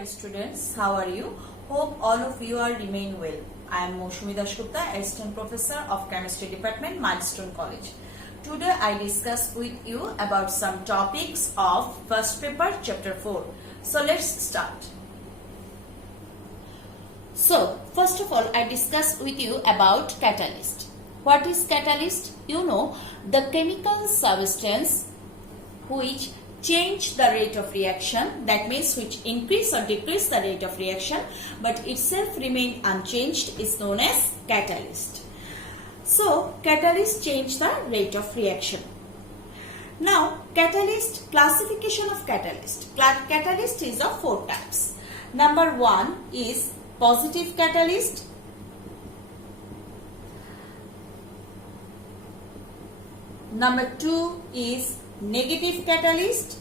Dear students, how are you? Hope all of you are remain well. I am Moshumi Dasgupta, Assistant Professor of Chemistry Department, Milestone College. Today I discuss with you about some topics of first paper, chapter 4. So let's start. So first of all, I discuss with you about catalyst. What is catalyst? You know, the chemical substance which change the rate of reaction, that means which increase or decrease the rate of reaction but itself remain unchanged, is known as catalyst. So catalyst change the rate of reaction. Now catalyst, classification of catalyst. Catalyst is of 4 types. Number 1 is positive catalyst. Number 2 is negative catalyst.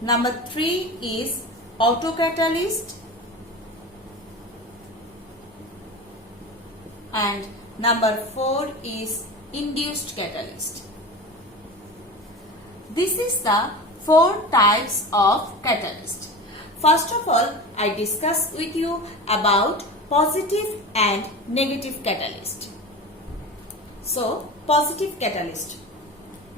Number 3 is autocatalyst. And number 4 is induced catalyst. This is the 4 types of catalyst. First of all, I discuss with you about positive and negative catalyst. So, positive catalyst.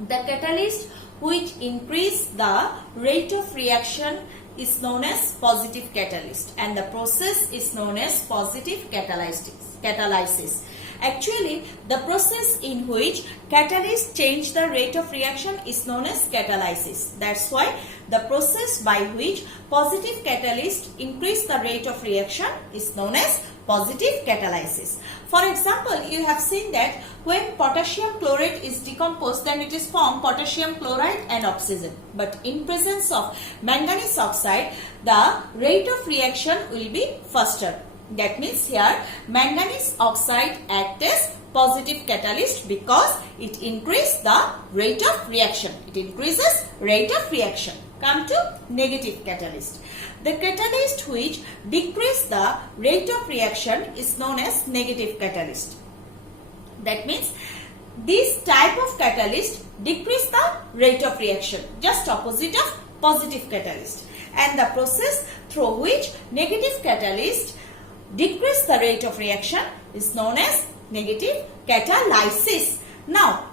The catalyst which increase the rate of reaction is known as positive catalyst, and the process is known as positive catalysis. Actually, the process in which catalyst change the rate of reaction is known as catalysis. That's why the process by which positive catalyst increase the rate of reaction is known as positive catalysis. For example, you have seen that when potassium chlorate is decomposed, then it is formed potassium chloride and oxygen. But in presence of manganese oxide, the rate of reaction will be faster. That means here manganese oxide acts as positive catalyst because it increases the rate of reaction. It increases rate of reaction. Come to negative catalyst. The catalyst which decrease the rate of reaction is known as negative catalyst. That means this type of catalyst decrease the rate of reaction, just opposite of positive catalyst. And the process through which negative catalyst decrease the rate of reaction is known as negative catalysis. Now,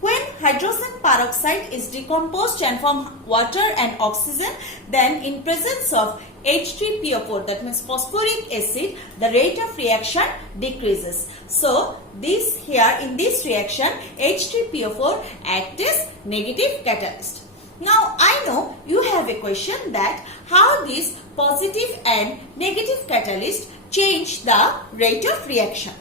when hydrogen peroxide is decomposed and form water and oxygen, then in presence of H3PO4, that means phosphoric acid, the rate of reaction decreases. So this here in this reaction, H3PO4 acts as negative catalyst. Now I know you have a question that how this positive and negative catalyst change the rate of reaction.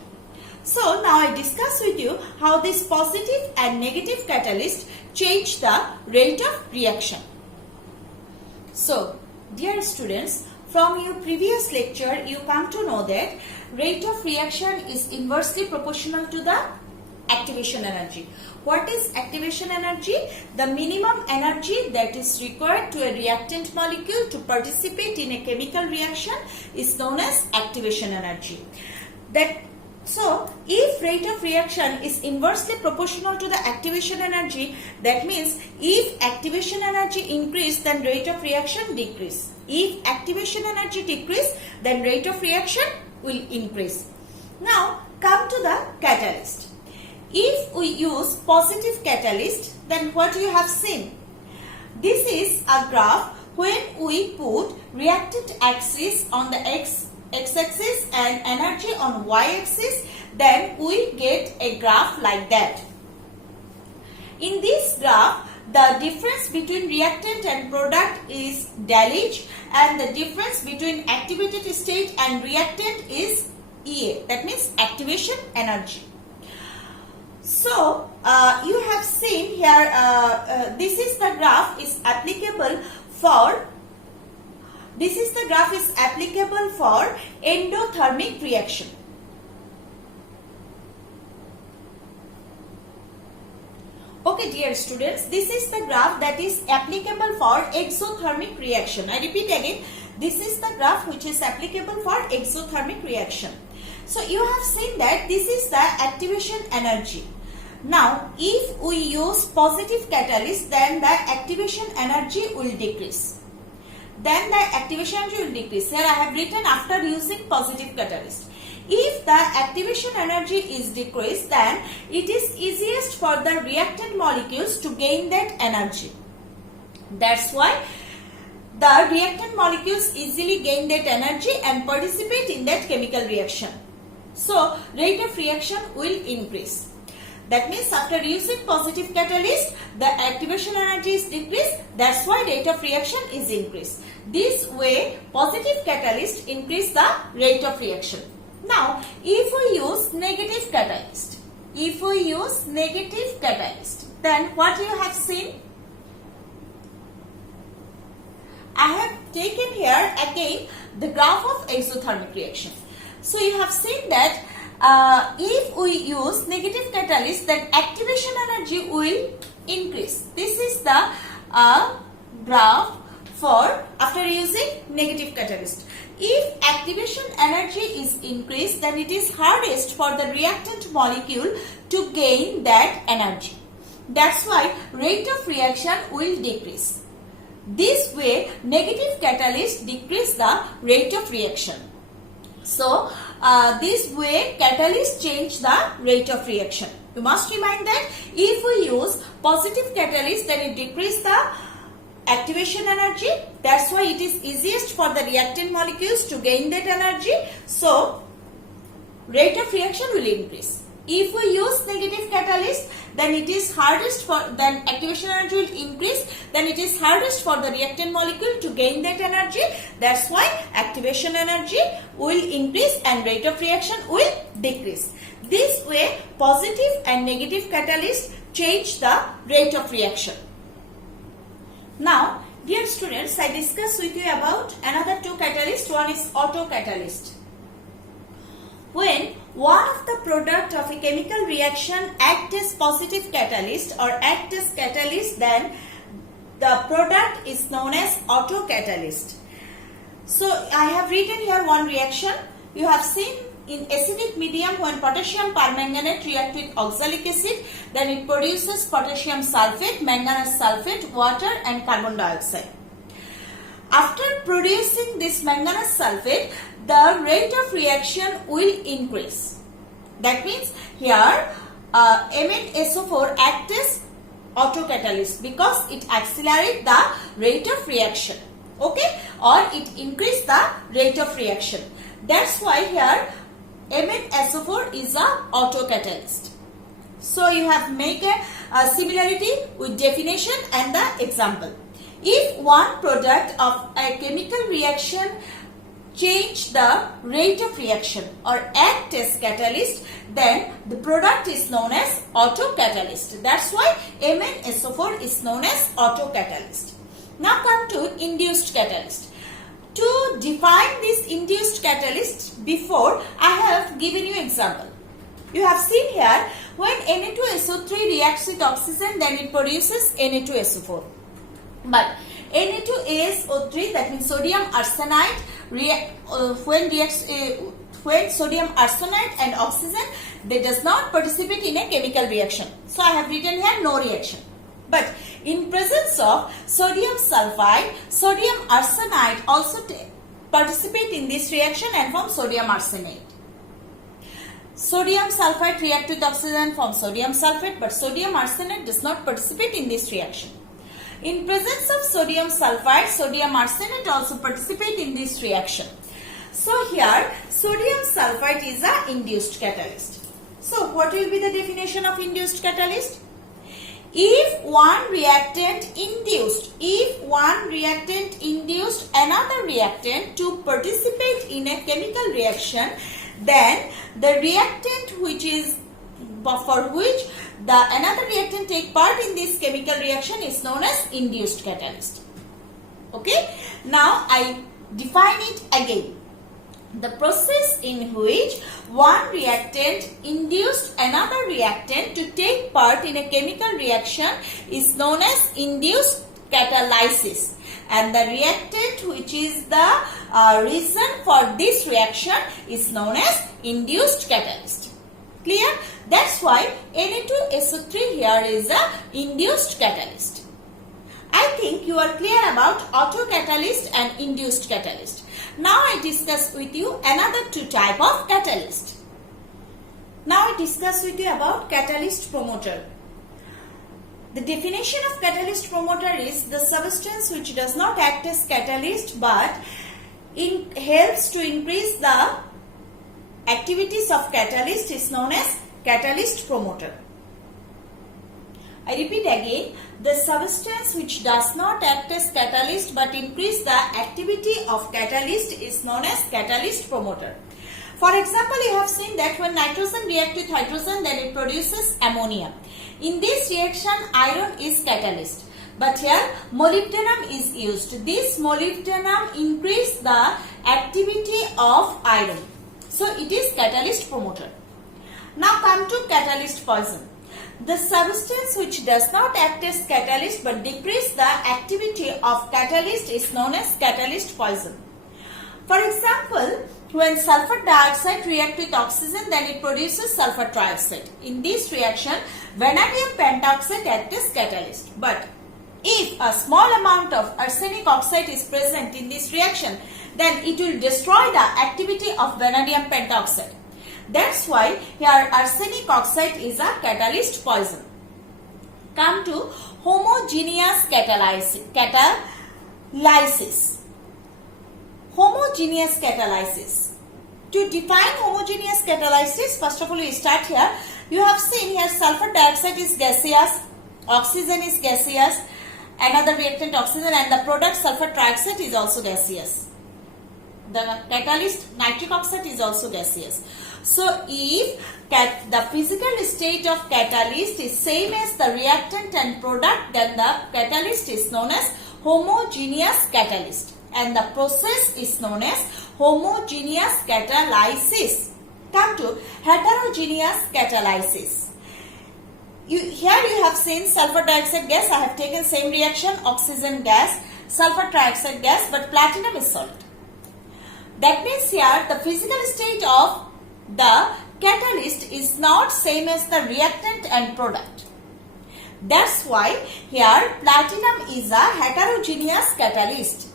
So now I discuss with you how this positive and negative catalyst change the rate of reaction. So dear students, from your previous lecture you come to know that rate of reaction is inversely proportional to the activation energy. What is activation energy? The minimum energy that is required to a reactant molecule to participate in a chemical reaction is known as activation energy. So, if rate of reaction is inversely proportional to the activation energy, that means if activation energy increase, then rate of reaction decrease. If activation energy decrease, then rate of reaction will increase. Now, come to the catalyst. If we use positive catalyst, then what you have seen? This is a graph when we put reactant axis on the x-axis and energy on y-axis, then we get a graph like that. In this graph, the difference between reactant and product is deltage, and the difference between activated state and reactant is EA, that means activation energy. So you have seen here this is the graph is applicable for endothermic reaction. Okay dear students, this is the graph that is applicable for exothermic reaction. I repeat again, this is the graph which is applicable for exothermic reaction. So you have seen that this is the activation energy. Now, if we use positive catalyst, then the activation energy will decrease. Then the activation energy will decrease. Here I have written after using positive catalyst. If the activation energy is decreased, then it is easiest for the reactant molecules to gain that energy. That's why the reactant molecules easily gain that energy and participate in that chemical reaction. So, rate of reaction will increase. That means after using positive catalyst, the activation energy is decreased. That's why rate of reaction is increased. This way, positive catalyst increase the rate of reaction. Now, if we use negative catalyst, then what you have seen? I have taken here again the graph of exothermic reaction. So, you have seen that if we use negative catalyst, then activation energy will increase. This is the graph for after using negative catalyst. If activation energy is increased, then it is hardest for the reactant molecule to gain that energy. That's why rate of reaction will decrease. This way, negative catalyst decrease the rate of reaction. So, this way catalyst change the rate of reaction. You must remind that if we use positive catalyst, then it decrease the activation energy. That's why it is easiest for the reactant molecules to gain that energy. So, rate of reaction will increase. If we use negative catalyst, then it is hardest for, then activation energy will increase, then it is hardest for the reactant molecule to gain that energy. That's why activation energy will increase and rate of reaction will decrease. This way, positive and negative catalyst change the rate of reaction. Now, dear students, I discuss with you about another two catalysts. One is autocatalyst. When one of the product of a chemical reaction act as positive catalyst or act as catalyst, then the product is known as autocatalyst. So, I have written here one reaction. You have seen in acidic medium when potassium permanganate react with oxalic acid, then it produces potassium sulfate, manganese sulfate, water and carbon dioxide. After producing this manganese sulfate, the rate of reaction will increase. That means here MnSO4 acts as autocatalyst because it accelerates the rate of reaction, okay, or it increases the rate of reaction. That's why here MnSO4 is a autocatalyst. So you have make a similarity with definition and the example. If one product of a chemical reaction change the rate of reaction or act as catalyst, then the product is known as autocatalyst. That's why MnSO4 is known as autocatalyst. Now come to induced catalyst. To define this induced catalyst, before I have given you example. You have seen here when Na2SO3 reacts with oxygen, then it produces Na2SO4. But Na2SO3, that means sodium arsenide, when sodium arsenide and oxygen, they does not participate in a chemical reaction. So I have written here no reaction. But in presence of sodium sulfide, sodium arsenide also participate in this reaction and form sodium arsenate. Sodium sulfide react with oxygen form sodium sulfate, but sodium arsenate does not participate in this reaction. In presence of sodium sulfide, sodium arsenate also participate in this reaction. So here sodium sulfide is a induced catalyst. So what will be the definition of induced catalyst? If one reactant induced another reactant to participate in a chemical reaction, then the reactant which is for which the another reactant take part in this chemical reaction is known as induced catalyst. Okay. Now I define it again. The process in which one reactant induced another reactant to take part in a chemical reaction is known as induced catalysis, and the reactant which is the reason for this reaction is known as induced catalyst. Clear? That's why Na2SO3 here is a induced catalyst. I think you are clear about autocatalyst and induced catalyst. Now I discuss with you another two type of catalyst. Now I discuss with you about catalyst promoter. The definition of catalyst promoter is the substance which does not act as catalyst but helps to increase the activities of catalyst is known as catalyst promoter. I repeat again, the substance which does not act as catalyst but increase the activity of catalyst is known as catalyst promoter. For example, you have seen that when nitrogen reacts with hydrogen, then it produces ammonia. In this reaction, iron is catalyst. But here, molybdenum is used. This molybdenum increase the activity of iron. So, it is catalyst promoter. Now, come to catalyst poison. The substance which does not act as catalyst but decrease the activity of catalyst is known as catalyst poison. For example, when sulfur dioxide reacts with oxygen, then it produces sulfur trioxide. In this reaction, vanadium pentoxide acts as catalyst. But if a small amount of arsenic oxide is present in this reaction, then it will destroy the activity of vanadium pentoxide. That's why here arsenic oxide is a catalyst poison. Come to homogeneous catalysis. Homogeneous catalysis. To define homogeneous catalysis, first of all we start here. You have seen here sulfur dioxide is gaseous, oxygen is gaseous, another reactant oxygen, and the product sulfur trioxide is also gaseous. The catalyst nitric oxide is also gaseous. So, if the physical state of catalyst is same as the reactant and product, then the catalyst is known as homogeneous catalyst and the process is known as homogeneous catalysis. Come to heterogeneous catalysis. Here you have seen sulfur dioxide gas. I have taken same reaction, oxygen gas, sulfur trioxide gas, but platinum is solid. That means here the physical state of the catalyst is not same as the reactant and product. That's why here platinum is a heterogeneous catalyst.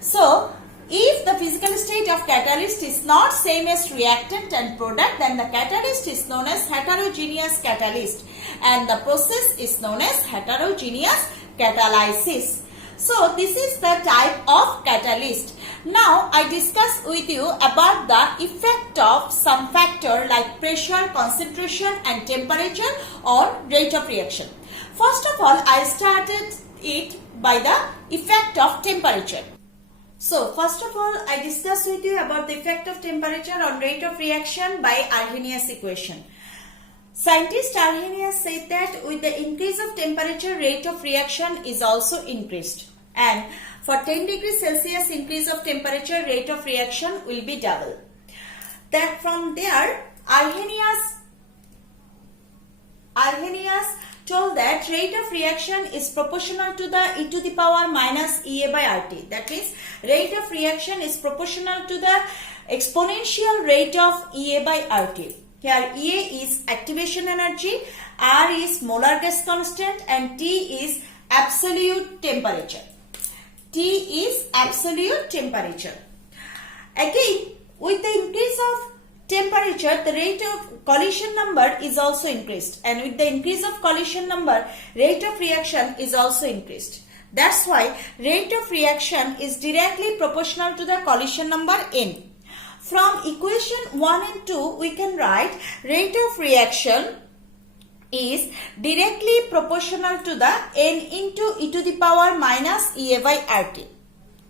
So, if the physical state of catalyst is not same as reactant and product, then the catalyst is known as heterogeneous catalyst and the process is known as heterogeneous catalysis. So, this is the type of catalyst. Now, I discuss with you about the effect of some factor like pressure, concentration and temperature or rate of reaction. First of all, I started it by the effect of temperature. So, first of all, I discuss with you about the effect of temperature on rate of reaction by Arrhenius equation. Scientist Arrhenius said that with the increase of temperature, rate of reaction is also increased. And for 10 degrees Celsius increase of temperature, rate of reaction will be double. That from there, Arrhenius told that rate of reaction is proportional to the e to the power minus Ea by RT. That means rate of reaction is proportional to the exponential rate of Ea by RT. Here Ea is activation energy, R is molar gas constant and T is absolute temperature. T is absolute temperature. Again, with the increase of temperature, the rate of collision number is also increased. And with the increase of collision number, rate of reaction is also increased. That's why rate of reaction is directly proportional to the collision number N. From equation 1 and 2, we can write rate of reaction is directly proportional to the N into e to the power minus Ea by RT.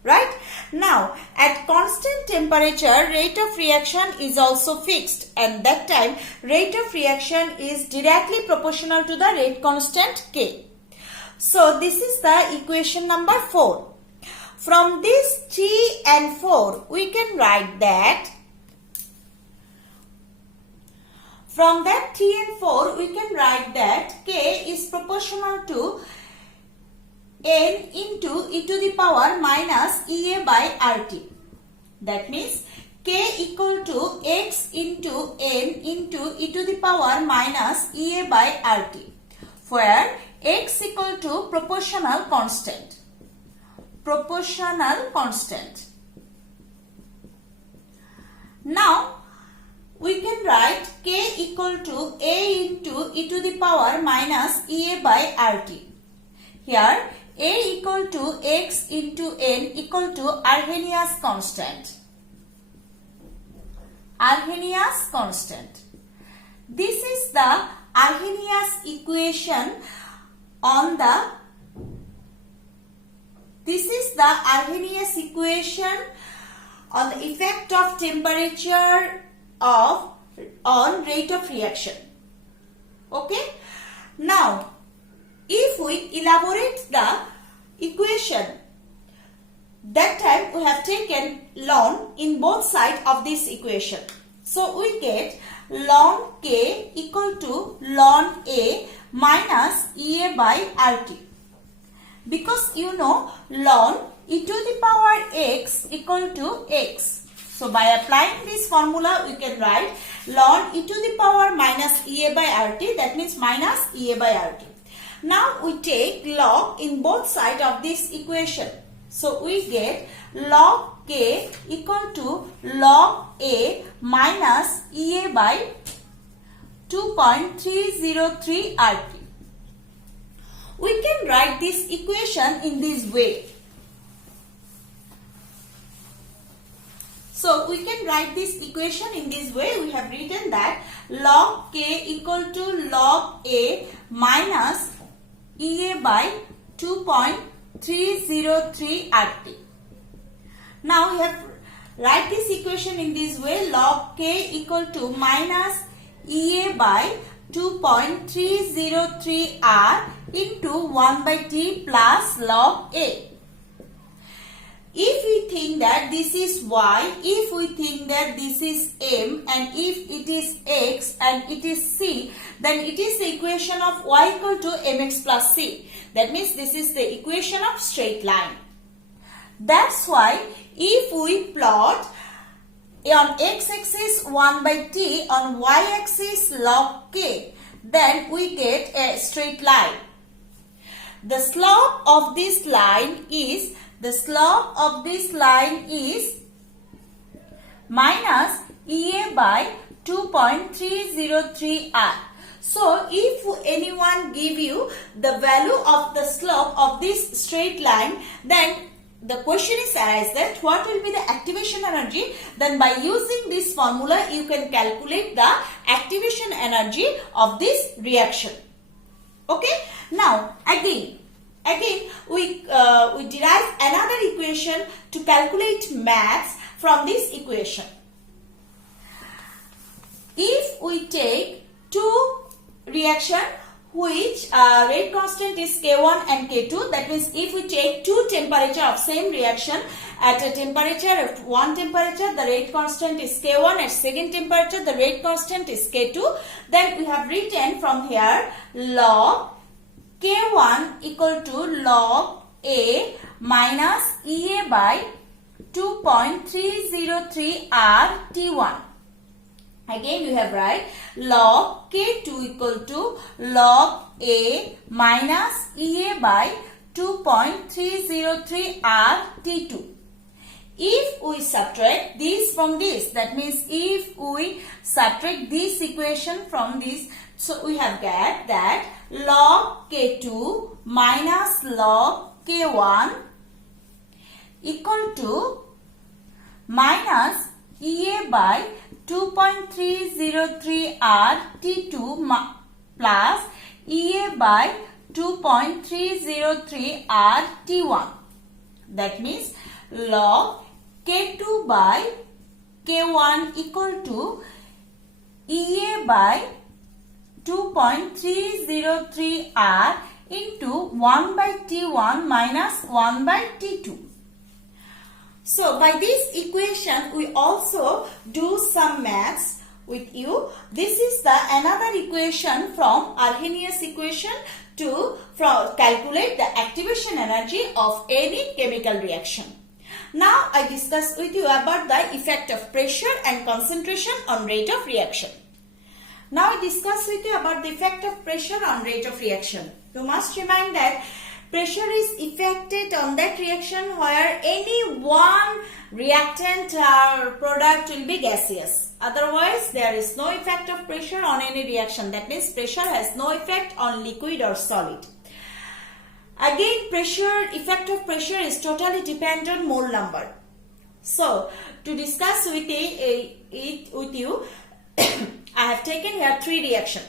Right? Now, at constant temperature, rate of reaction is also fixed and that time rate of reaction is directly proportional to the rate constant K. So, this is the equation number 4. From this 3 and 4, we can write that from that 3 and 4, we can write that K is proportional to N into e to the power minus Ea by RT. That means K equal to x into n into e to the power minus Ea by RT, where x equal to proportional constant. Proportional constant. Now we can write K equal to A into e to the power minus Ea by RT. Here A equal to x into n equal to Arrhenius constant. Arrhenius constant. This is the Arrhenius equation on the effect of temperature on rate of reaction. Okay. Now, if we elaborate the equation, that time we have taken ln in both sides of this equation. So we get ln K equal to ln A minus Ea by RT. Because you know ln e to the power x equal to x. So by applying this formula we can write ln e to the power minus Ea by RT, that means minus Ea by RT. Now we take log in both sides of this equation. So we get log K equal to log A minus Ea by 2.303 RT. We can write this equation in this way. So we can write this equation in this way. We have written that log K equal to log A minus Ea by 2.303 RT. Now we have write this equation in this way. Log K equal to minus Ea by 2.303 R into 1 by T plus log A. If we think that this is Y, if we think that this is M, and if it is X and it is C, then it is the equation of Y equal to mx plus C. That means this is the equation of straight line. That's why if we plot on x-axis 1 by T, on y-axis log K, then we get a straight line. The slope of this line is minus Ea by 2.303 R. So if anyone give you the value of the slope of this straight line, then the question is asked that what will be the activation energy. Then by using this formula you can calculate the activation energy of this reaction. Okay. Now again we derive another equation to calculate mass from this equation. If we take two reaction which rate constant is K1 and K2, that means if we take two temperature of same reaction, at a temperature of one temperature the rate constant is K1, at second temperature the rate constant is K2, then we have written from here log K1 equal to log A minus Ea by 2.303 R T1. Again you have write log K2 equal to log A minus Ea by 2.303 R T2. If we subtract this from this, that means if we subtract this equation from this, so we have get that log K2 minus log K1 equal to minus Ea by 2.303 R T2 plus Ea by 2.303 R T1. That means log K2 by K1 equal to Ea by 2.303 R into 1 by T1 minus 1 by T2. So by this equation we also do some maths with you. This is the another equation from Arrhenius equation to calculate the activation energy of any chemical reaction. Now I discuss with you about the effect of pressure and concentration on rate of reaction. Now I discuss with you about the effect of pressure on rate of reaction. You must remind that pressure is effected on that reaction where any one reactant or product will be gaseous. Otherwise, there is no effect of pressure on any reaction. That means pressure has no effect on liquid or solid. Again, effect of pressure is totally dependent on mole number. So, to discuss with you, I have taken here three reactions.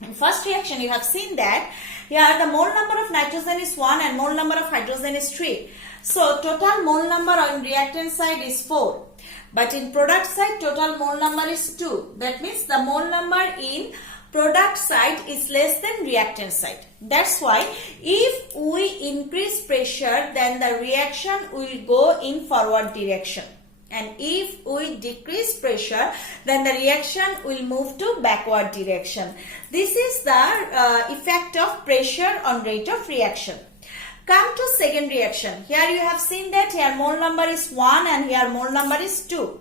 In first reaction, you have seen that here the mole number of nitrogen is 1 and mole number of hydrogen is 3. So, total mole number on reactant side is 4. But in product side, total mole number is 2. That means the mole number in product side is less than reactant side. That's why if we increase pressure, then the reaction will go in forward direction. And if we decrease pressure, then the reaction will move to backward direction. This is the effect of pressure on rate of reaction. Come to second reaction. Here you have seen that here mole number is 1 and here mole number is 2.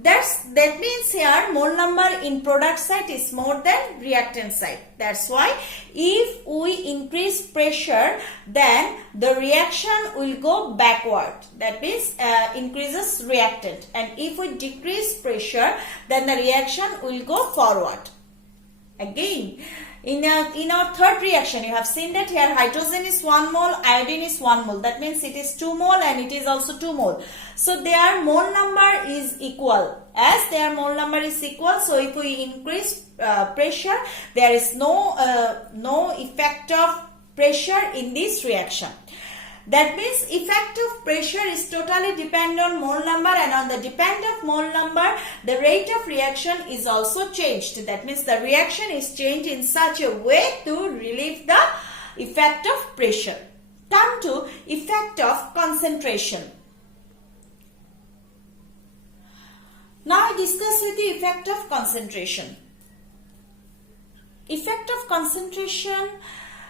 That means here mole number in product side is more than reactant side. That's why if we increase pressure, then the reaction will go backward. That means increases reactant. And if we decrease pressure, then the reaction will go forward. Again, in our third reaction, you have seen that here hydrogen is 1 mole, iodine is 1 mole. That means it is 2 mole and it is also 2 mole. So their mole number is equal. As their mole number is equal, so if we increase pressure, there is no effect of pressure in this reaction. That means effect of pressure is totally dependent on mole number, and on the depend of mole number, the rate of reaction is also changed. That means the reaction is changed in such a way to relieve the effect of pressure. Come to effect of concentration. Now I discuss with the effect of concentration. Effect of concentration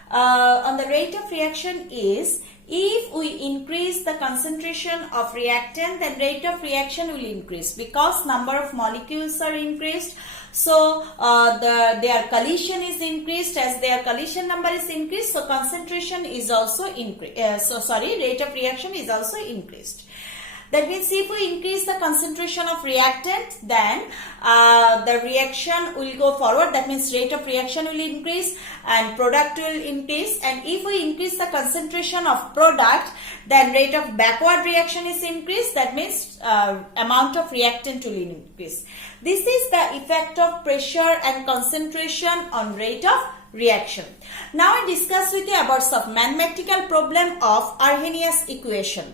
on the rate of reaction is, if we increase the concentration of reactant, then rate of reaction will increase because number of molecules are increased. So their collision is increased. As their collision number is increased, so concentration is also increased. Rate of reaction is also increased. That means if we increase the concentration of reactant, then the reaction will go forward. That means rate of reaction will increase and product will increase. And if we increase the concentration of product, then rate of backward reaction is increased. That means amount of reactant will increase. This is the effect of pressure and concentration on rate of reaction. Now I discuss with you about some mathematical problem of Arrhenius equation.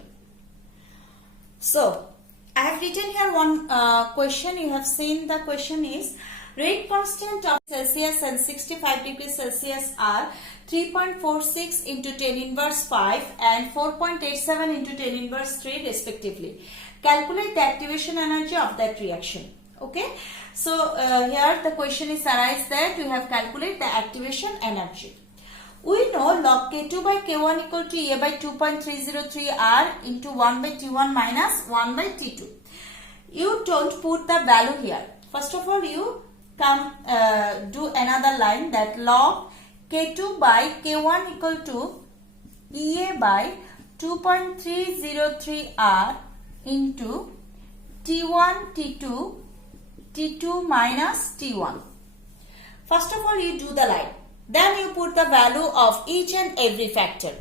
So, I have written here one question. You have seen the question is, rate constant of Celsius and 65 degrees Celsius are 3.46 into 10 inverse 5 and 4.87 into 10 inverse 3 respectively. Calculate the activation energy of that reaction. Okay. So, here the question is arise that you have calculate the activation energy. We know log K2 by K1 equal to A by 2.303 R into 1 by T1 minus 1 by T2. You don't put the value here. First of all, you come do another line that log K2 by K1 equal to EA by 2.303 R into T1, T2, T2 minus T1. First of all, you do the line. Then you put the value of each and every factor.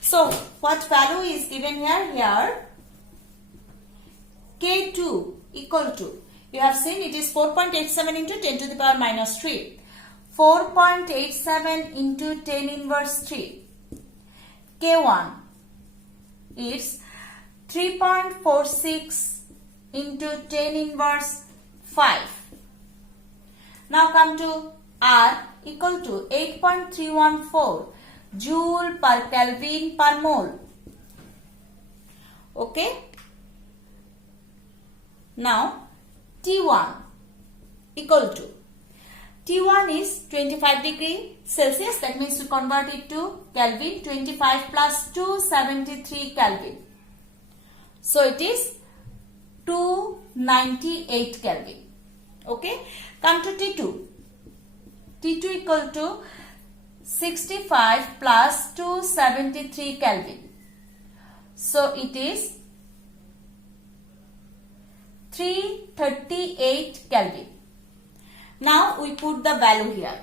So, what value is given here? Here, K2 equal to, you have seen it is 4.87 into 10 to the power minus 3. 4.87 into 10 inverse 3. K1 is 3.46 into 10 inverse 5. Now come to R equal to 8.314 joule per Kelvin per mole. Okay. Now T1 equal to, T1 is 25 degree Celsius, that means to convert it to Kelvin, 25 plus 273 Kelvin. So it is 298 Kelvin. Okay, come to T2. T2 equal to 65 plus 273 Kelvin. So it is 338 Kelvin. Now we put the value here.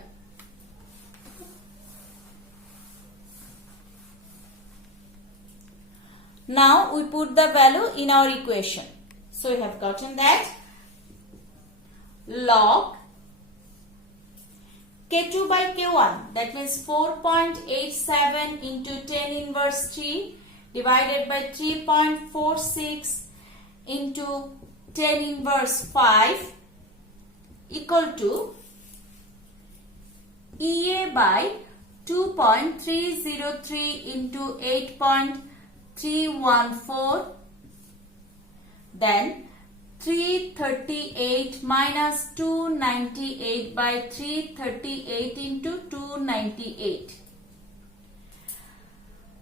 Now we put the value in our equation. So we have gotten that log K2 by K1, that means 4.87 into 10 inverse 3 divided by 3.46 into 10 inverse 5 equal to EA by 2.303 into 8.314, then 338 minus 298 by 338 into 298.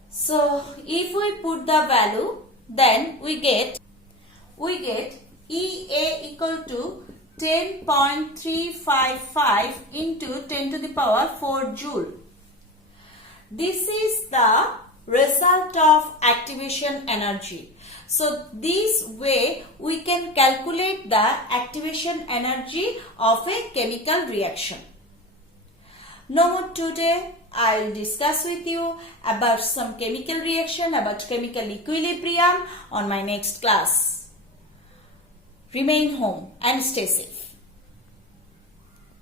So if we put the value, then we get EA equal to 10.355 into 10 to the power 4 joule. This is the result of activation energy. So this way we can calculate the activation energy of a chemical reaction. No more today. I will discuss with you about some chemical reaction, about chemical equilibrium on my next class. Remain home and stay safe.